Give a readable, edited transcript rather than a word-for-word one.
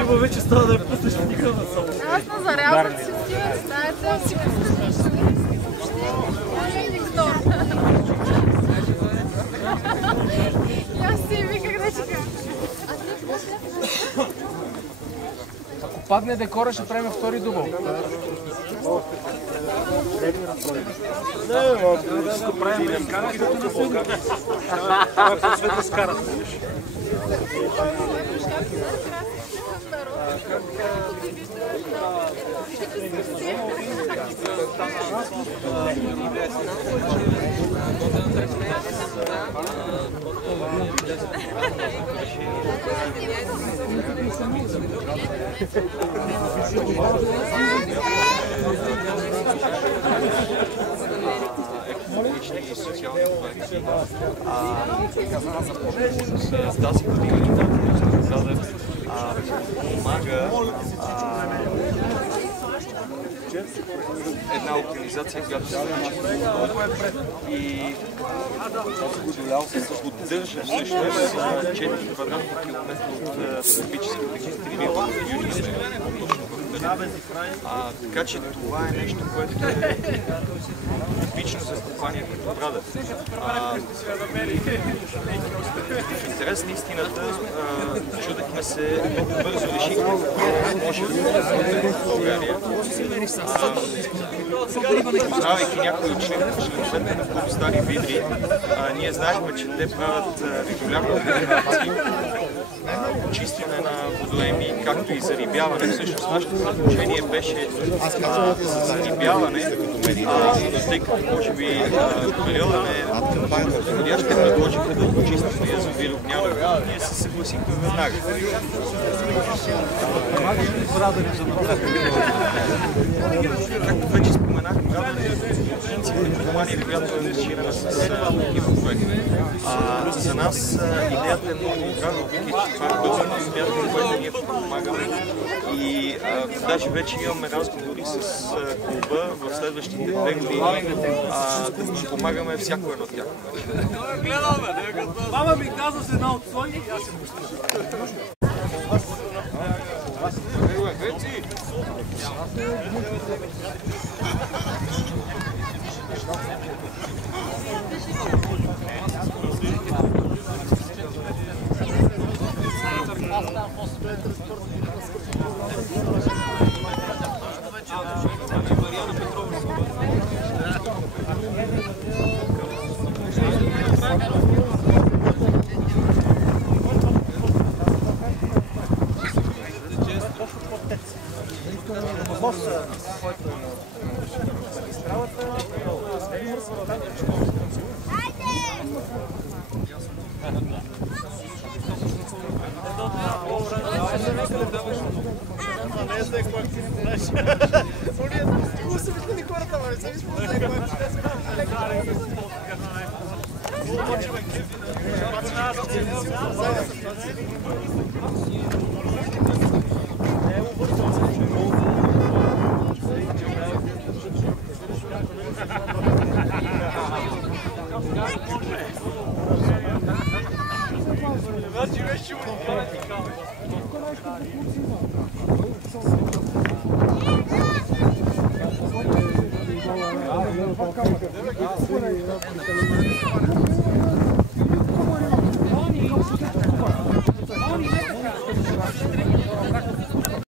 Риба вече става да я пуснеш в никъде само. Аз на зарязах си отивам в стаята, си пуснеш. И аз си виках да чекам. Ако падне декора, ще правим втори дубъл. Ако правим карата, това света с карата. И социални проекти. С тази година помага една организация, която се и поддържа всъщност 4 квадратни километра от тропическите хистри в Южния така че това е нещо, което е типично за компания като Брада. В интерес на истината, чудехме се, много бързо решихме може да в България. Познавайки някои от членовете на клуб Стари Видри, ние знаехме, че те правят регулярно почистване на водоеми, както и зарибяване. Всъщност нашето предложение беше за зарибяване, тъй като може би периода не подходящ, те предложиха да почистваме язовир Огняново. Ние се съгласихме веднага. Както вече споменах, Брада е компания, която е ангажирана с такива проекти. За нас идеята е много добра, въпреки че това е бързо мероприятие, което ние помагаме. И даже вече имаме разговори с клуба в следващите 2 години да си помагаме всяко едно от тях. Мама ми каза с една от своите и аз се послушам. Thank you.